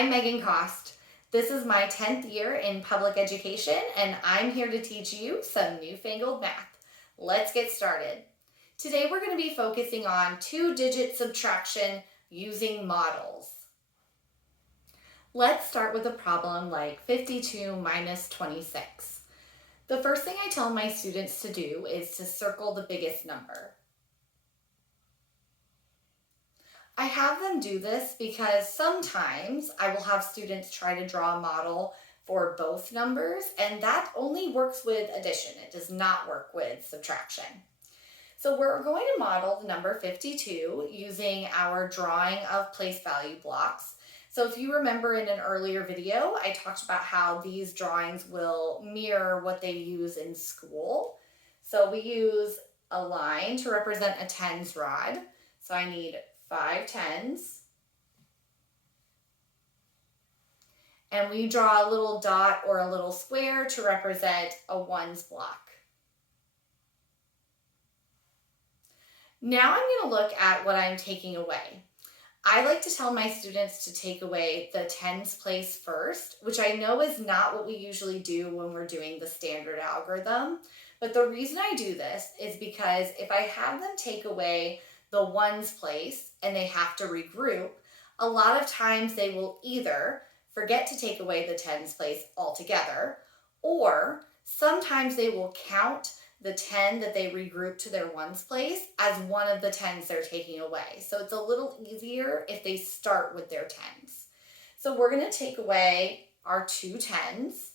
I'm Megan Cost. This is my 10th year in public education, and I'm here to teach you some newfangled math. Let's get started. Today we're going to be focusing on two-digit subtraction using models. Let's start with a problem like 52 minus 26. The first thing I tell my students to do is to circle the biggest number. I have them do this because sometimes I will have students try to draw a model for both numbers, and that only works with addition. It does not work with subtraction. So we're going to model the number 52 using our drawing of place value blocks. So if you remember in an earlier video, I talked about how these drawings will mirror what they use in school. So we use a line to represent a tens rod. So I need 5 tens. And we draw a little dot or a little square to represent a ones block. Now I'm going to look at what I'm taking away. I like to tell my students to take away the tens place first, which I know is not what we usually do when we're doing the standard algorithm. But the reason I do this is because if I have them take away the ones place and they have to regroup, a lot of times they will either forget to take away the tens place altogether, or sometimes they will count the 10 that they regroup to their ones place as one of the tens they're taking away. So it's a little easier if they start with their tens. So we're going to take away our 2 tens.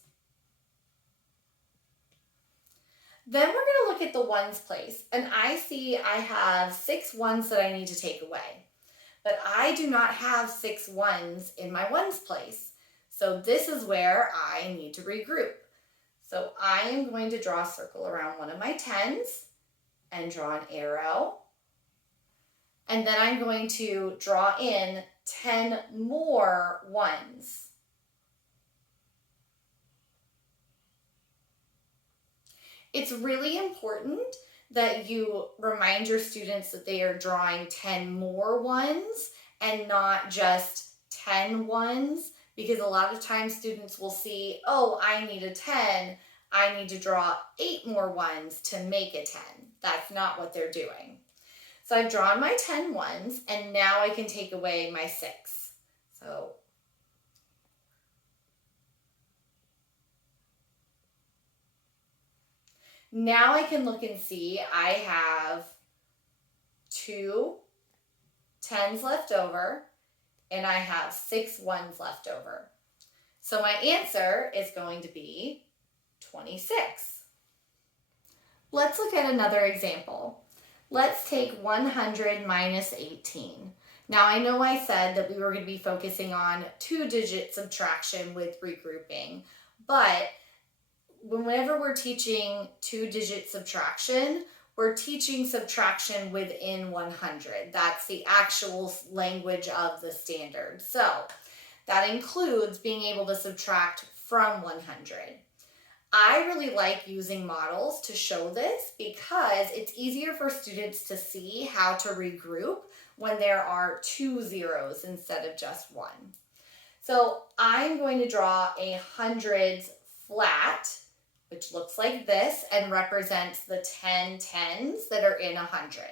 Then we're going to look at the ones place, and I see I have 6 ones that I need to take away. But I do not have 6 ones in my ones place. So this is where I need to regroup. So I am going to draw a circle around one of my tens and draw an arrow. And then I'm going to draw in 10 more ones. It's really important that you remind your students that they are drawing 10 more ones and not just 10 ones, because a lot of times students will see, oh, I need a 10, I need to draw 8 more ones to make a 10. That's not what they're doing. So I've drawn my 10 ones, and now I can take away my 6. So now I can look and see I have 2 tens left over, and I have 6 ones left over. So my answer is going to be 26. Let's look at another example. Let's take 100 minus 18. Now I know I said that we were going to be focusing on two-digit subtraction with regrouping, but whenever we're teaching two-digit subtraction, we're teaching subtraction within 100. That's the actual language of the standard. So that includes being able to subtract from 100. I really like using models to show this because it's easier for students to see how to regroup when there are 2 zeros instead of just 1. So I'm going to draw a hundreds flat, which looks like this and represents the 10 tens that are in 100.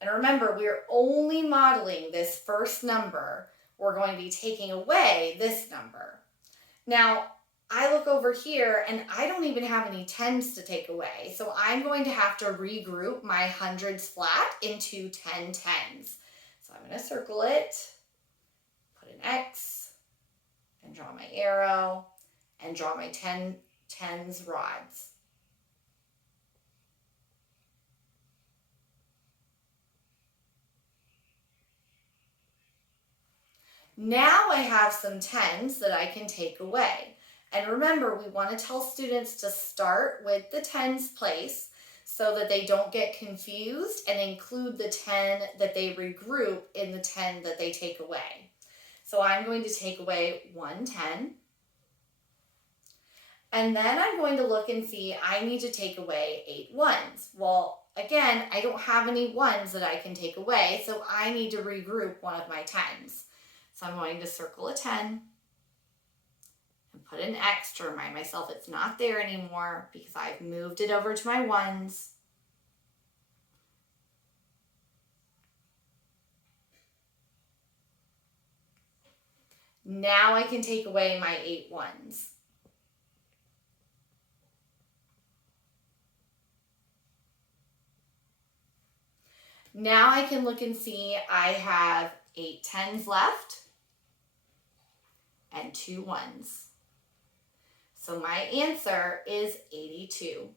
And remember, we're only modeling this first number. We're going to be taking away this number. Now, I look over here and I don't even have any tens to take away. So I'm going to have to regroup my hundreds flat into 10 tens. So I'm going to circle it, put an X, and draw my arrow, and draw my 10 tens rods. Now I have some tens that I can take away. And remember, we want to tell students to start with the tens place so that they don't get confused and include the 10 that they regroup in the 10 that they take away. So I'm going to take away 1 10. And then I'm going to look and see I need to take away 8 ones. Well, again, I don't have any ones that I can take away, so I need to regroup one of my tens. So I'm going to circle a 10 and put an X to remind myself it's not there anymore because I've moved it over to my ones. Now I can take away my 8 ones. Now I can look and see I have 8 tens left and 2 ones. So my answer is 82.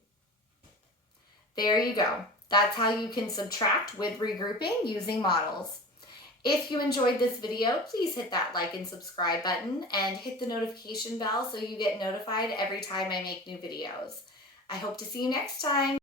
There you go. That's how you can subtract with regrouping using models. If you enjoyed this video, please hit that like and subscribe button and hit the notification bell so you get notified every time I make new videos. I hope to see you next time.